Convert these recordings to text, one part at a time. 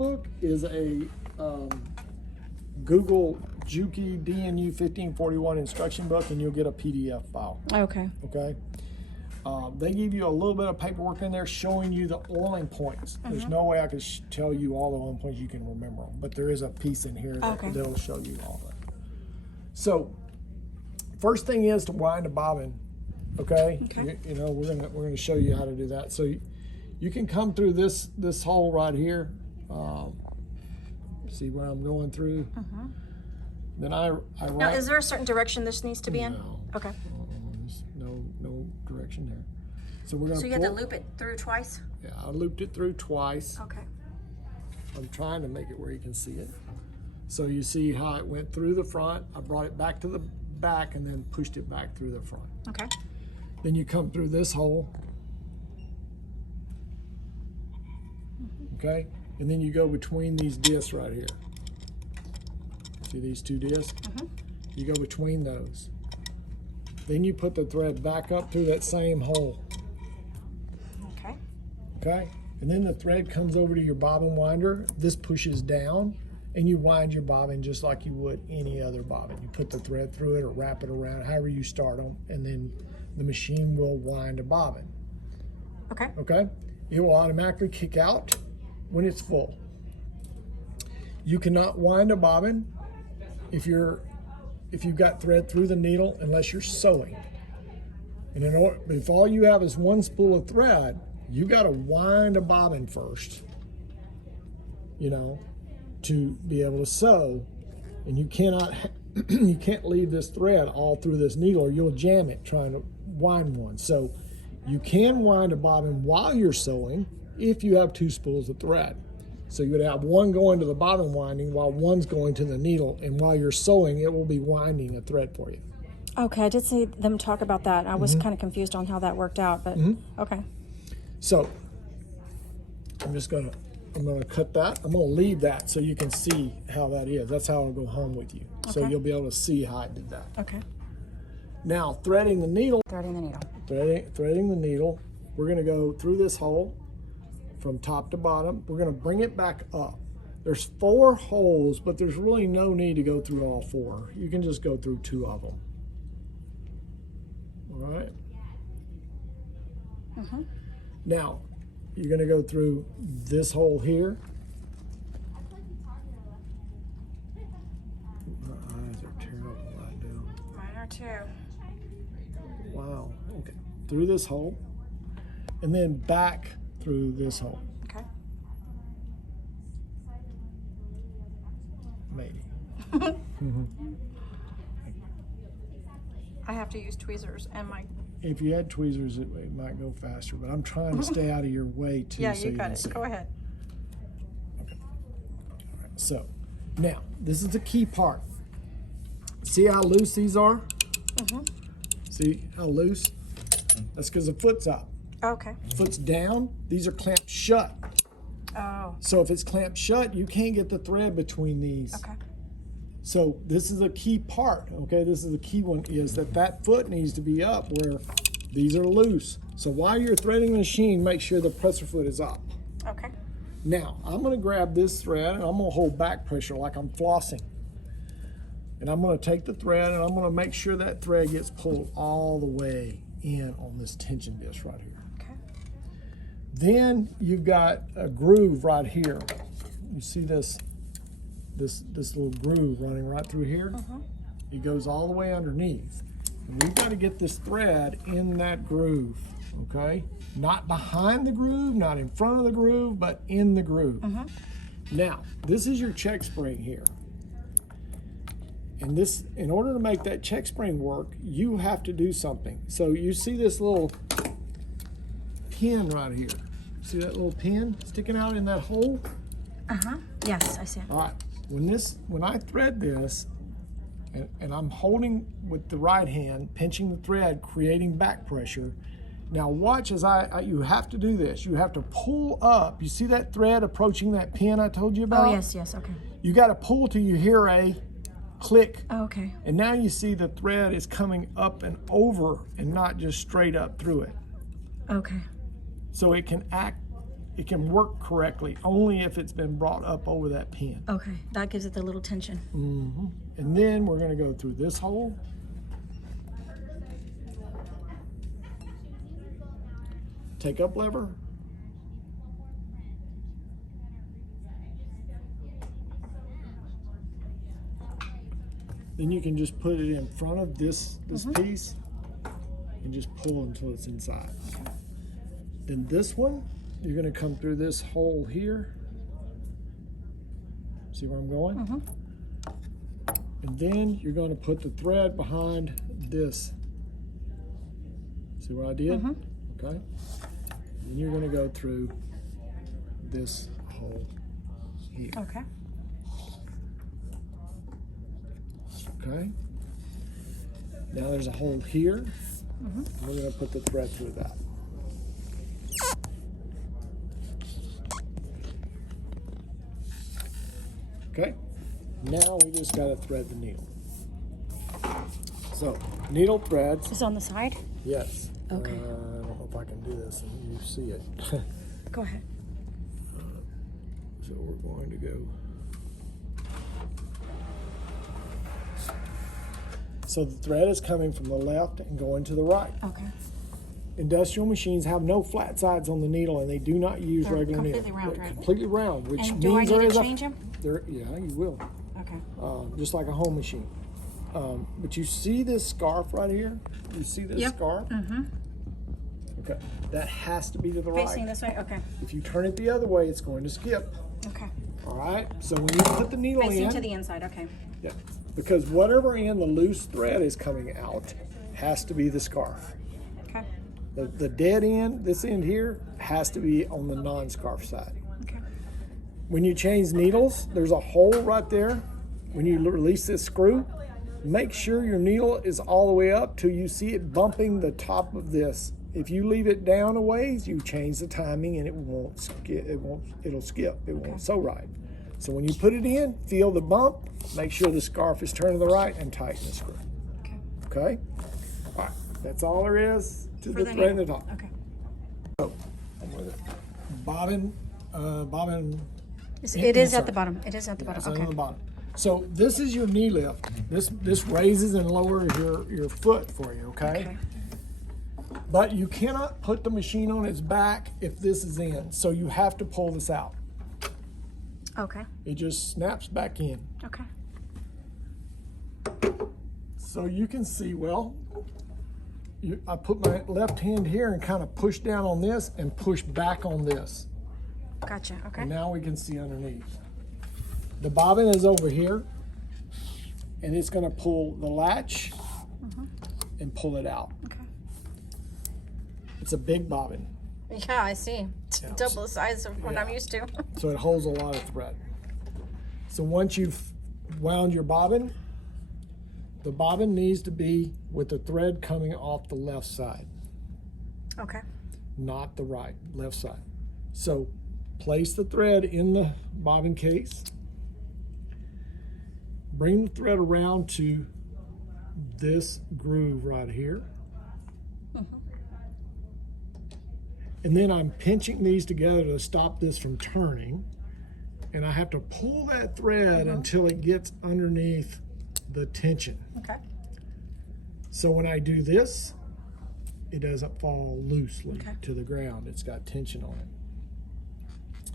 book is a Google Juki-DNU-1541 instruction book, and you'll get a PDF file. Okay. Okay. They give you a little bit of paperwork in there showing you the oiling points. There's no way I could tell you all the oiling points, you can remember them, but there is a piece in here that'll show you all that. So, first thing is to wind a bobbin. Okay. You know, we're gonna show you how to do that. So you can come through this hole right here. See where I'm going through. Then I now, is there a certain direction this needs to be in? No. Okay. There's no direction there. So we're gonna. So you had to loop it through twice? Yeah, I looped it through twice. Okay. I'm trying to make it where you can see it. So you see how it went through the front. I brought it back to the back and then pushed it back through the front. Okay. Then you come through this hole. Okay, and then you go between these discs right here. See these two discs? You go between those. Then you put the thread back up through that same hole. Okay. Okay, and then the thread comes over to your bobbin winder. This pushes down, and you wind your bobbin just like you would any other bobbin. You put the thread through it or wrap it around, however you start them, and then the machine will wind a bobbin. Okay. Okay, it will automatically kick out when it's full. You cannot wind a bobbin if you've got thread through the needle unless you're sewing. And if all you have is one spool of thread, you got to wind a bobbin first, you know, to be able to sew. And you cannot you can't leave this thread all through this needle or you'll jam it trying to wind one. So you can wind a bobbin while you're sewing if you have two spools of thread. So you would have one going to the bobbin winding while one's going to the needle, and while you're sewing, it will be winding a thread for you. Okay, I did see them talk about that. I was kind of confused on how that worked out, but okay. So I'm gonna cut that. I'm gonna leave that so you can see how that is. That's how I'll go home with you. So you'll be able to see how I did that. Okay. Now threading the needle. Threading the needle. Threading the needle. We're gonna go through this hole from top to bottom. We're gonna bring it back up. There's 4 holes, but there's really no need to go through all 4. You can just go through 2 of them. All right. Now, you're gonna go through this hole here. My eyes are terrible right now. Mine are too. Wow, okay. Through this hole, and then back through this hole. Okay. Maybe. I have to use tweezers and my... If you had tweezers, it might go faster, but I'm trying to stay out of your way too. Yeah, so you got can it. see. Go ahead. Okay. All right. So, now, this is the key part. See how loose these are? See how loose? That's because the foot's up. Okay. Foot's down, these are clamped shut. Oh. So if it's clamped shut, you can't get the thread between these. Okay. So this is a key part, okay? This is the key one, is that foot needs to be up where these are loose. So while you're threading the machine, make sure the presser foot is up. Okay. Now, I'm gonna grab this thread and I'm gonna hold back pressure like I'm flossing. And I'm gonna take the thread and I'm gonna make sure that thread gets pulled all the way in on this tension disc right here. Then you've got a groove right here. You see this little groove running right through here? It goes all the way underneath. And we've got to get this thread in that groove, okay? Not behind the groove, not in front of the groove, but in the groove. Now, this is your check spring here. And this, in order to make that check spring work, you have to do something. So you see this little pin right here. See that little pin sticking out in that hole? Yes, I see it. All right, when I thread this, and I'm holding with the right hand, pinching the thread, creating back pressure. Now watch as you have to do this. You have to pull up. You see that thread approaching that pin I told you about? Oh, yes, okay. You got to pull till you hear a click. Oh, okay. And now you see the thread is coming up and over and not just straight up through it. Okay. So it can act it can work correctly only if it's been brought up over that pin. Okay, that gives it the little tension. And then we're going to go through this hole. Take up lever. Then you can just put it in front of this piece and just pull until it's inside. Then this one, you're going to come through this hole here. See where I'm going? And then you're going to put the thread behind this. See what I did? Okay. Then you're going to go through this hole here. Okay. Okay. Now there's a hole here. We're going to put the thread through that. Okay. Now we just got to thread the needle. So, needle threads. It's on the side? Yes. Okay. I don't know if I can do this and you see it. Go ahead. So we're going to go. So the thread is coming from the left and going to the right. Okay. Industrial machines have no flat sides on the needle, and they do not use They're regular needle. completely round, They're right? completely round, which And means do I there need is to a change them? yeah, you will. Okay. Just like a home machine. But you see this scarf right here? You see this scarf? Okay, that has to be to the Facing right. this way? Okay. If you turn it the other way, it's going to skip. Okay. All right. So when you put the needle Facing in, to the inside, okay. yeah, because whatever end the loose thread is coming out has to be the scarf. Okay. The dead end, this end here, has to be on the non-scarf side. Okay. When you change needles, there's a hole right there. When you release this screw, make sure your needle is all the way up till you see it bumping the top of this. If you leave it down a ways, you change the timing and it won't skip. It'll skip. It won't sew right. So when you put it in, feel the bump. Make sure the scarf is turned to the right and tighten the screw. Okay. Okay. All right. That's all there is to For the thread in the needle. top. Okay. So, bobbin. It is at insert. the bottom. It is at the It's bottom. on Okay. the bottom. So this is your knee lift. This raises and lowers your foot for you, okay? Okay. But you cannot put the machine on its back if this is in. So you have to pull this out. Okay. It just snaps back in. Okay. So you can see, well, I put my left hand here and kind of push down on this and push back on this. Gotcha. Okay. And now we can see underneath. The bobbin is over here, and it's going to pull the latch and pull it out. Okay. It's a big bobbin, Yeah, I see. Yeah. Double the size of what I'm used to. so it holds a lot of thread. So once you've wound your bobbin, the bobbin needs to be with the thread coming off the left side, Okay. not the right, left side. So place the thread in the bobbin case. Bring the thread around to this groove right here. And then I'm pinching these together to stop this from turning. And I have to pull that thread until it gets underneath the tension. Okay. So when I do this, it doesn't fall loosely Okay. to the ground. It's got tension on it.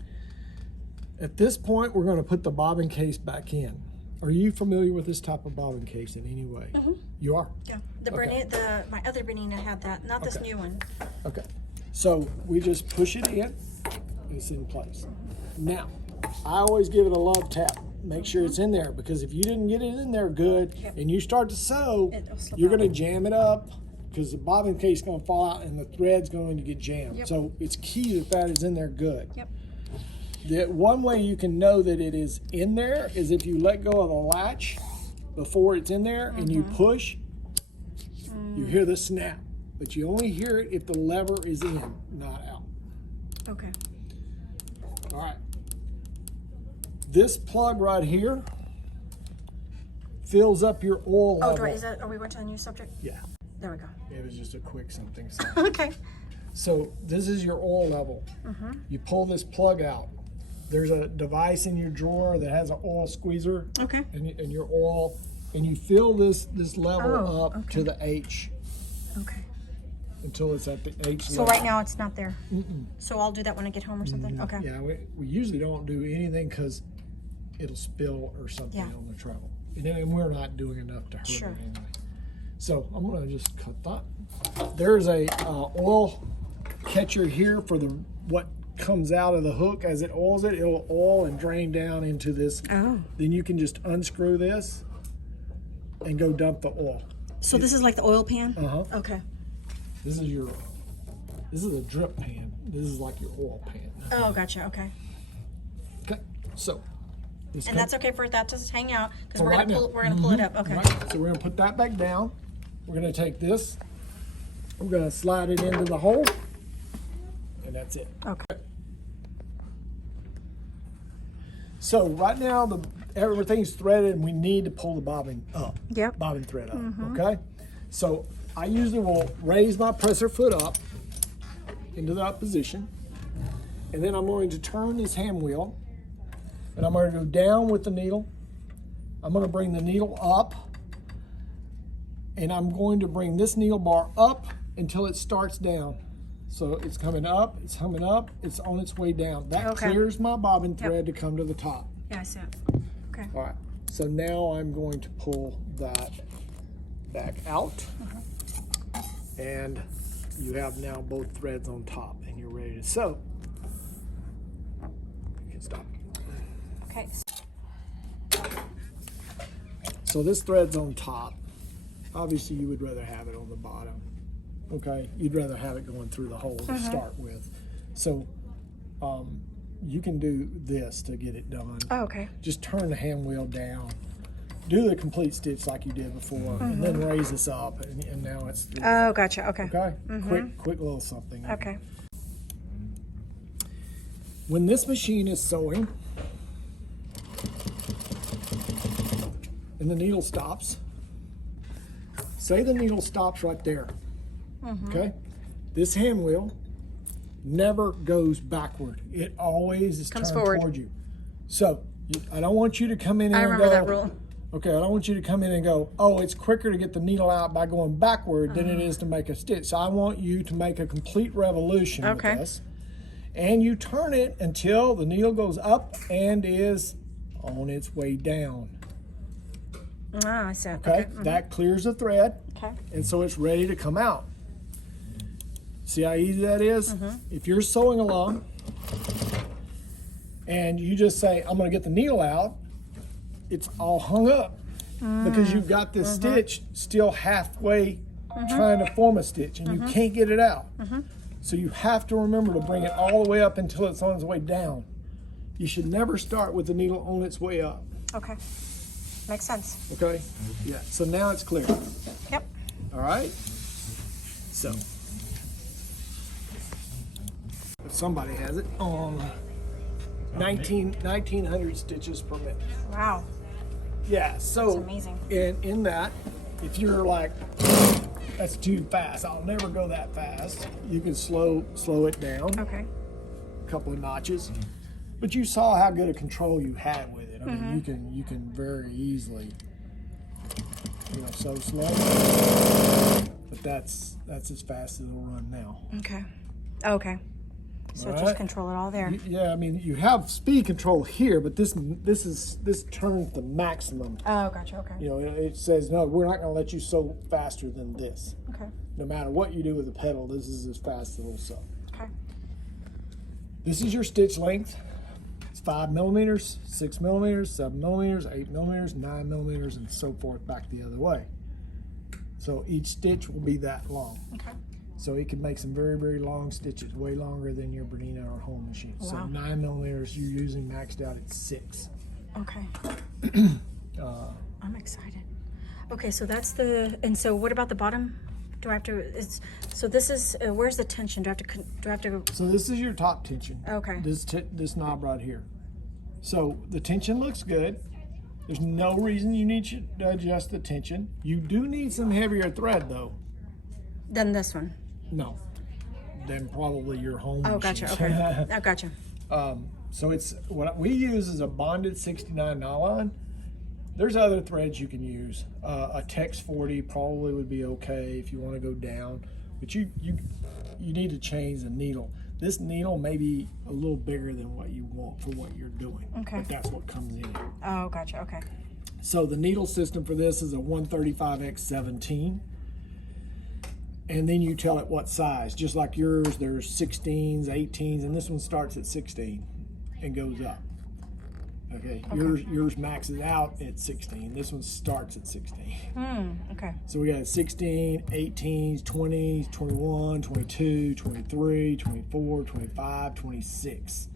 At this point, we're going to put the bobbin case back in. Are you familiar with this type of bobbin case in any way? You are? Yeah. Okay. My other Bernina had that, not this Okay. new one. Okay. So we just push it in. It's in place. Now, I always give it a love tap. Make sure it's in there, because if you didn't get it in there good and you start to sew, It'll slip you're out. going to jam it up, because the bobbin case is going to fall out and the thread's going to get jammed. Yep. So it's key that is in there good. Yep. The one way you can know that it is in there is if you let go of the latch before it's in there and you push, you hear the snap. But you only hear it if the lever is in, not out. Okay. All right. This plug right here fills up your oil level. Are we going to a new subject? Yeah. There we go. It was just a quick something. So. Okay. So this is your oil level. You pull this plug out. There's a device in your drawer that has an oil squeezer. Okay. And your oil, and you fill this level up to the H. Okay. Until it's at the H So level. right now it's not there. So I'll do that when I get home or something. Okay. Yeah, we usually don't do anything because it'll spill or something on the travel. And we're not doing enough to hurt it anyway. So I'm gonna just cut that. There's a oil catcher here for what comes out of the hook as it oils it. It'll oil and drain down into this. Oh. Then you can just unscrew this and go dump the oil. So this is like the oil pan? Okay. This is a drip pan. This is like your oil pan. Oh, gotcha. Okay. Okay, so. And that's okay for that to just hang out because we're right gonna pull it up. Okay. Right. So we're gonna put that back down. We're gonna take this. We're gonna slide it into the hole, and that's it. Okay. So right now everything's threaded, and we need to pull the bobbin up. Yep. Bobbin thread up. Okay. So I usually will raise my presser foot up into that position, and then I'm going to turn this hand wheel. And I'm going to go down with the needle. I'm going to bring the needle up. And I'm going to bring this needle bar up until it starts down. So it's coming up, it's on its way down. That clears my bobbin thread to come to the top. Yeah, I see it. Okay. All right. So now I'm going to pull that back out. And you have now both threads on top and you're ready to sew. You can stop. Okay. So this thread's on top. Obviously you would rather have it on the bottom. Okay, you'd rather have it going through the hole to start with. So you can do this to get it done. Oh, okay. Just turn the hand wheel down. Do the complete stitch like you did before, and then raise this up, and now it's through. Oh, gotcha. Okay. Okay, quick little something. Okay. When this machine is sewing, and the needle stops, say the needle stops right there, okay? This hand wheel never goes backward. It always is Comes turned forward. toward you. So I don't want you to come in and I go, remember that rule. okay, I don't want you to come in and go, oh, it's quicker to get the needle out by going backward than it is to make a stitch. So I want you to make a complete revolution with this. And you turn it until the needle goes up and is on its way down. Ah, I see. Okay, that clears the thread, Okay. and so it's ready to come out. See how easy that is? If you're sewing along and you just say, I'm going to get the needle out, it's all hung up because you've got this stitch still halfway trying to form a stitch, and you can't get it out. So you have to remember to bring it all the way up until it's on its way down. You should never start with the needle on its way up. Okay. Makes sense. Okay? Yeah. So now it's clear. Yep. All right? So, if somebody has it on 1900 stitches per minute. Wow. Yeah, so That's amazing. in that, if you're like, that's too fast, I'll never go that fast, you can slow it down Okay. a couple of notches. But you saw how good a control you had with it. I mean, you can very easily, sew slow. But that's as fast as it'll run now. Okay. Okay. So All just right. control it all there. Yeah, I mean, you have speed control here, but this turns the maximum. Oh, gotcha. Okay. It says, no, we're not going to let you sew faster than this. Okay. No matter what you do with the pedal, this is as fast as it'll sew. Okay. This is your stitch length. It's 5 millimeters, 6 millimeters, 7 millimeters, 8 millimeters, 9 millimeters, and so forth back the other way. So each stitch will be that long. Okay. So it can make some very, very long stitches, way longer than your Bernina or home machine. Wow. So 9 millimeters, you're using maxed out at 6. Okay. I'm excited. Okay, so that's and so what about the bottom? Do I have to, so this is, where's the tension? Do I have to, So this is your top tension. Okay. This knob right here. So the tension looks good. There's no reason you need to adjust the tension. You do need some heavier thread though. then this one? No. than probably your home. Oh, gotcha. machines. Okay. Oh, gotcha. So it's what we use is a bonded 69 nylon. There's other threads you can use. A Tex 40 probably would be okay if you want to go down, but you need to change the needle. This needle may be a little bigger than what you want for what you're doing. Okay. But that's what comes in. Oh, gotcha. Okay. So the needle system for this is a 135x17. And then you tell it what size. Just like yours, there's 16s, 18s, and this one starts at 16 and goes up. Okay. Yours maxes out at 16. This one starts at 16. Okay. So we got 16, 18s, 20s, 21, 22, 23, 24, 25, 26.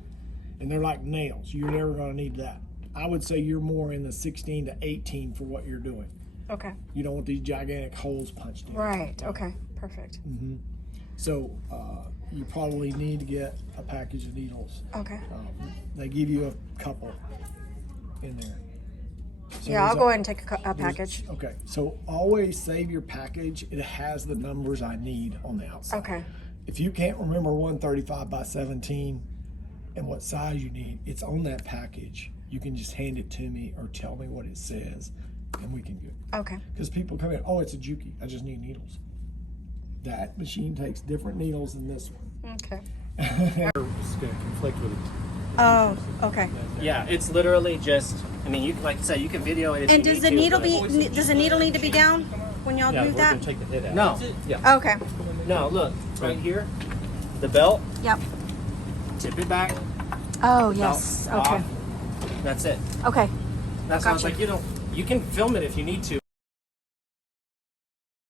And they're like nails. You're never going to need that. I would say you're more in the 16 to 18 for what you're doing. Okay. You don't want these gigantic holes punched in. Right. Okay. Perfect. So you probably need to get a package of needles. Okay. They give you a couple in there. So Yeah, I'll there's go ahead and take a package. Okay, so always save your package. It has the numbers I need on the outside. Okay. If you can't remember 135 by 17 and what size you need, it's on that package. You can just hand it to me or tell me what it says, and we can do it. Okay. Because people come in, oh, it's a Juki. I just need needles. That machine takes different needles than this one. Okay. It's going to conflict with it. Oh, okay. Yeah, it's literally just. I mean, you like I said, you can video it. If And you does need the to, needle but- does the needle need to be down when y'all Yeah, move we're that? going to take the head out. No, Yeah. Okay. no. Look right here, the belt. Yep. Tip it back. Oh, belt yes. Okay. off. That's it. Okay. That's why I was Gotcha. like, you can film it if you need to,